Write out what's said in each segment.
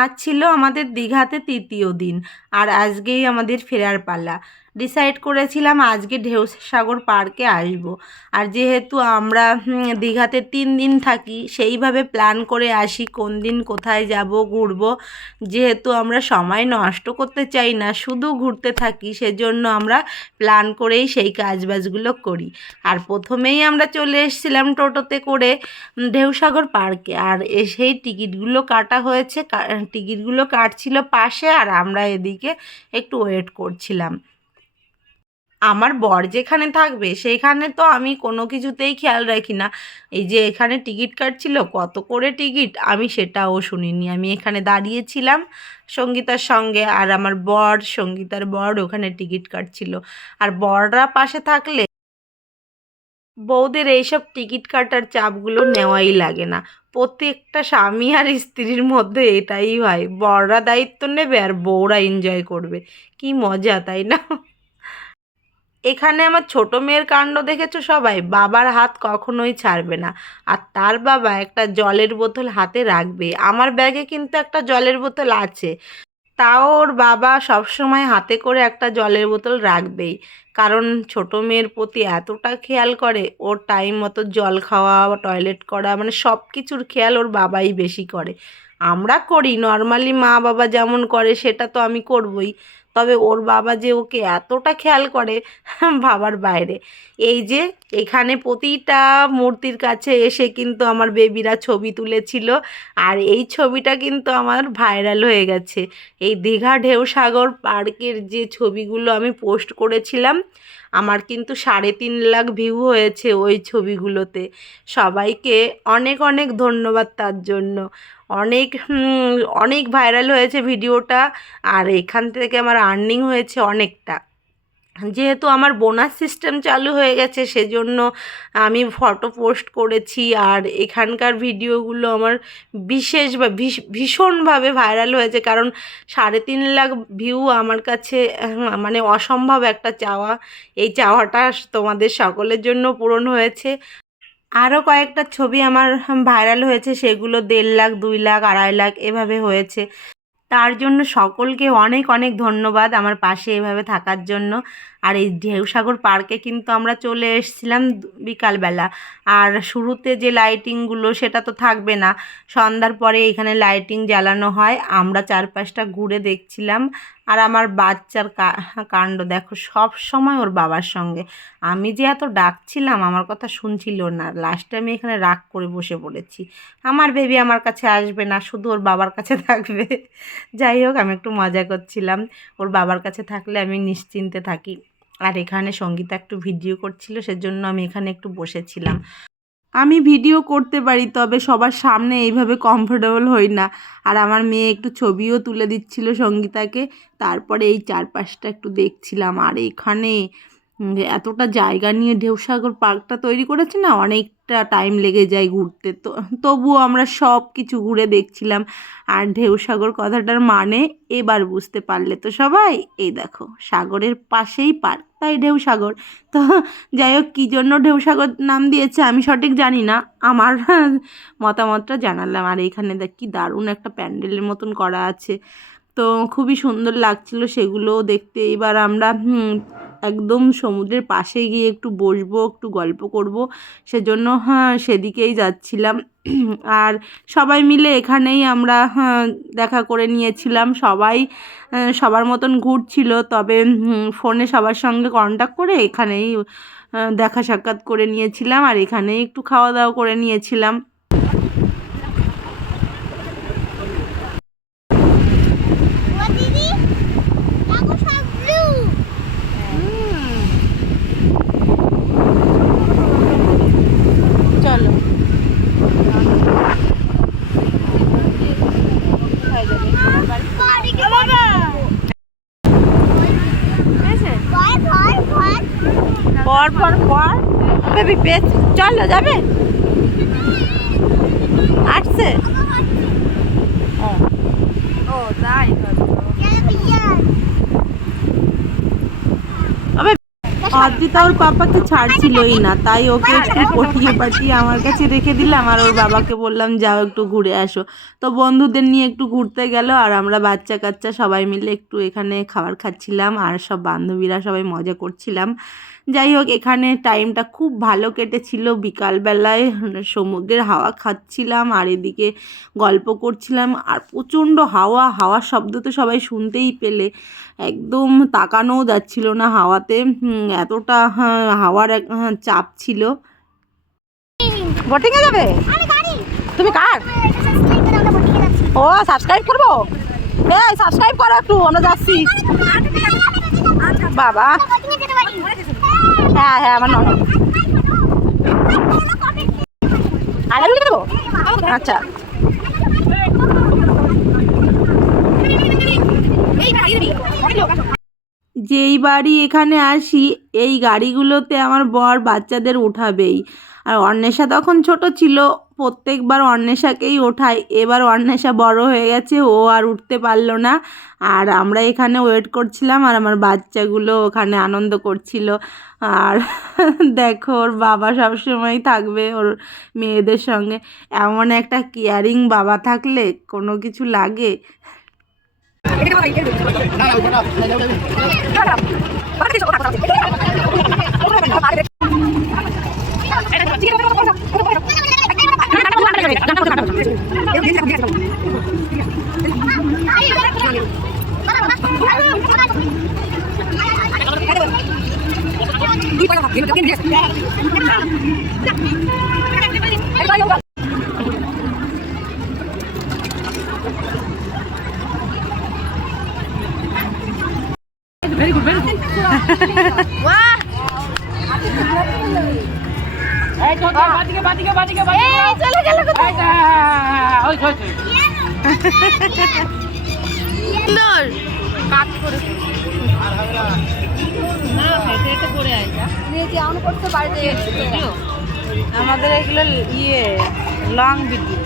আজ ছিল আমাদের দীঘাতে তৃতীয় দিন, আর আজকেই আমাদের ফেরার পালা। ডিসাইড করেছিলাম আজকে ঢেউসাগর পার্কে আসব। আর যেহেতু আমরা দীঘাতে 3 দিন থাকি, সেইভাবে প্ল্যান করে আসি কোন দিন কোথায় যাব, ঘুরব। যেহেতু আমরা সময় নষ্ট করতে চাই না, শুধু ঘুরতে থাকি, সেজন্য আমরা প্ল্যান করেই সেই কাজবাজগুলো করি। আর প্রথমেই আমরা চলে এসেছিলাম টোটোতে করে ঢেউসাগর পার্কে। আর সেই টিকিটগুলো কাটা হয়েছে, টিকিটগুলো কাটছিল পাশে, আর আমরা এদিকে একটু ওয়েট করছিলাম। আমার বর যেখানে থাকবে সেইখানে তো আমি কোনো কিছুতেই খেয়াল রাখি না। এই যে এখানে টিকিট কাটছিল, কত করে টিকিট আমি সেটাও শুনিনি। আমি এখানে দাঁড়িয়েছিলাম সঙ্গীতার সঙ্গে, আর আমার বর, সঙ্গীতার বর ওখানে টিকিট কাটছিল। আর বররা পাশে থাকলে বউদের এইসব টিকিট কাটার চাপগুলো নেওয়াই লাগে না। প্রত্যেকটা স্বামী আর স্ত্রীর মধ্যে এটাই হয়, বররা দায়িত্ব নেবে আর বউরা এনজয় করবে। কি মজা, তাই না? এখানে আমার ছোট মেয়ের কাণ্ড দেখেছো সবাই, বাবার হাত কখনোই ছাড়বে না। আর তার বাবা একটা জলের বোতল হাতে রাখবে। আমার ব্যাগে কিন্তু একটা জলের বোতল আছে, তাও ওর বাবা সবসময় হাতে করে একটা জলের বোতল রাখবেই। কারণ ছোট মেয়ের প্রতি এতটা খেয়াল করে, ওর টাইম মতো জল খাওয়া, টয়লেট করা, মানে সব কিছুর খেয়াল ওর বাবাই বেশি করে। আমরা করি নর্মালি, মা বাবা যেমন করে সেটা তো আমি করবই, তবে ওর বাবা যে ওকে এতটা খেয়াল করে ভাবার বাইরে। এই যে এখানে প্রতিটা মূর্তির কাছে এসে কিন্তু আমার বেবিরা ছবি তুলেছিল, আর এই ছবিটা কিন্তু আমার ভাইরাল হয়ে গেছে। এই দীঘা ঢেউসাগর পার্কের যে ছবিগুলো আমি পোস্ট করেছিলাম, আমার কিন্তু 3.5 লাখ ভিউ হয়েছে ওই ছবিগুলোতে। সবাইকে অনেক অনেক ধন্যবাদ তার জন্য। অনেক অনেক ভাইরাল হয়েছে ভিডিওটা, আর এখান থেকে আমার আর্নিং হয়েছে অনেকটা। যেহেতু আমার বোনাস সিস্টেম চালু হয়ে গেছে, সেজন্য আমি ফটো পোস্ট করেছি। আর এখানকার ভিডিওগুলো আমার বিশেষ বা ভীষণভাবে ভাইরাল হয়েছে, কারণ 3.5 লাখ ভিউ আমার কাছে মানে অসম্ভব একটা চাওয়া। এই চাওয়াটা তোমাদের সকলের জন্য পূরণ হয়েছে। আরও কয়েকটা ছবি আমার ভাইরাল হয়েছে, সেগুলো 1.5 লাখ, 2 লাখ, 2.5 লাখ এভাবে হয়েছে। তার জন্য সকলকে অনেক অনেক ধন্যবাদ আমার পাশে এভাবে থাকার জন্য। আর এই ঢেউসাগর পার্কে কিন্তু আমরা চলে এসেছিলাম বিকালবেলা। আর শুরুতে যে লাইটিংগুলো সেটা তো থাকবে না, সন্ধ্যার পরে এখানে লাইটিং জ্বালানো হয়। আমরা চারপাশটা ঘুরে দেখছিলাম। আর আমার বাচ্চার কাণ্ড দেখো, সব সময় ওর বাবার সঙ্গে। আমি যে এত ডাকছিলাম, আমার কথা শুনছিল না। লাস্টে আমি এখানে রাগ করে বসে পড়েছি। আমার বেবি আমার কাছে আসবে না, শুধু ওর বাবার কাছে থাকবে। যাই হোক, আমি একটু মজা করছিলাম। ওর বাবার কাছে থাকলে আমি নিশ্চিন্তে থাকি। আর এখানে সঙ্গীতা একটু ভিডিও করছিল, সেজন্য আমি এখানে একটু বসেছিলাম। আমি ভিডিও করতে পারি, তবে সবার সামনে এইভাবে কমফোর্টেবল হই না। আর আমার মেয়ে একটু ছবিও তুলে দিচ্ছিল সঙ্গীতাকে। তারপরে এই চারপাশটা একটু দেখছিলাম। আর এখানে এতটা জায়গা নিয়ে ঢেউসাগর পার্কটা তৈরি করেছে না, অনেকটা টাইম লেগে যায় ঘুরতে। তো তবুও আমরা সব কিছু ঘুরে দেখছিলাম। আর ঢেউসাগর কথাটার মানে এবার বুঝতে পারলে তো সবাই। এই দেখো, সাগরের পাশেই পার্ক, তাই ঢেউসাগর। তো যাই হোক, কী জন্য ঢেউসাগর নাম দিয়েছে আমি সঠিক জানি না, আমার মতামতটা জানালাম। আর এখানে দেখ কি দারুণ একটা প্যান্ডেলের মতন করা আছে, তো খুবই সুন্দর লাগছিল সেগুলোও দেখতে। এবার আমরা একদম সমুদ্রের পাশে গিয়ে একটু বসবো, একটু গল্প করব, সেজন্য সেদিকেই যাচ্ছিলাম। আর সবাই মিলে এখানেই আমরা দেখা করে নিয়েছিলাম। সবাই সবার মতন ঘুরছিল, তবে ফোনে সবার সঙ্গে কন্ট্যাক্ট করে এখানেই দেখা সাক্ষাৎ করে নিয়েছিলাম। আর এখানেই একটু খাওয়া দাওয়া করে নিয়েছিলাম। চলো, পর পর পর বেবি পেজ, চলো যাবে, আসছে। ও তাই, অর্পিতা ওর পাপাকে ছাড়ছিলই না, তাই ওকে একটু পটিয়ে পাঠিয়ে আমার কাছে রেখে দিলাম আর ওর বাবাকে বললাম যাও একটু ঘুরে আসো। তো বন্ধুদের নিয়ে একটু ঘুরতে গেল আর আমরা বাচ্চা কাচ্চা সবাই মিলে একটু এখানে খাবার খাচ্ছিলাম আর সব বান্ধবীরা সবাই মজা করছিলাম। যাই হোক, এখানে টাইমটা খুব ভালো কেটেছিল। বিকালবেলায় সমুদ্রের হাওয়া খাচ্ছিলাম আর এদিকে গল্প করছিলাম আর প্রচণ্ড হাওয়ার শব্দ তো সবাই শুনতেই পেলে। একদম তাকানোও যাচ্ছিল না হাওয়াতে, এতটা হাওয়ার চাপ ছিল। বোটিংয়ে যাবে? তুমি কার? ও সাবস্ক্রাইব করবো? হ্যাঁ সাবস্ক্রাইব করো একটু, আমরা যাচ্ছি। বাবা হ্যাঁ হ্যাঁ আমার নয় আরে দেবো। আচ্ছা যেই বাড়ি এখানে আসি এই গাড়িগুলোতে আমার বর বাচ্চাদের উঠাবেই। আর অন্বেষা তখন ছোট ছিল, প্রত্যেকবার অন্বেষাকেই ওঠাই। এবার অন্বেষা বড় হয়ে গেছে, ও আর উঠতে পারলো না। আর আমরা এখানে ওয়েট করছিলাম আর আমার বাচ্চাগুলো ওখানে আনন্দ করছিল। আর দেখো ওর বাবা সবসময় থাকবে ওর মেয়েদের সঙ্গে। এমন একটা কেয়ারিং বাবা থাকলে কোনো কিছু লাগে। Very good, very good. Wah. চলে গেল কোথায়? সুন্দর কাট করে না হেঁটে হেঁটে পড়ে আইটা নিয়ে যে অন করতে বাড়িতে ভিডিও আমাদের এগুলো লং ভিডিও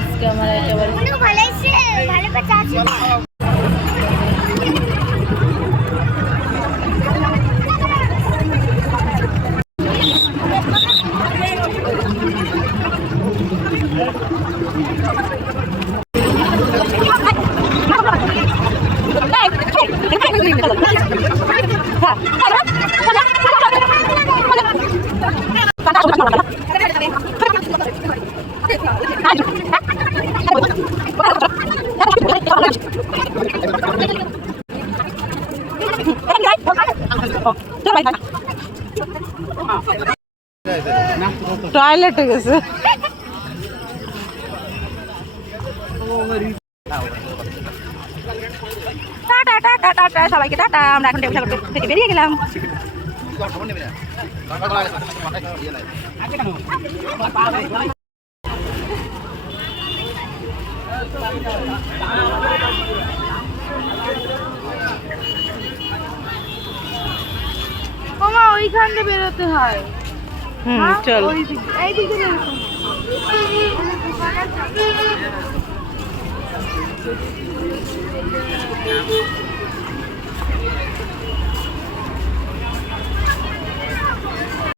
আজকে আমরা একেবারে ভালো আছে ভালো কথা আছে। টয়লেটে গেছে। টাটা টাটা টাটা সবাইকে টাটা। আমরা এখন টেবিল সাগর থেকে বেরিয়ে গেলাম। মামা ওইখান দিয়ে বেরোতে হয়। চল এই দিকে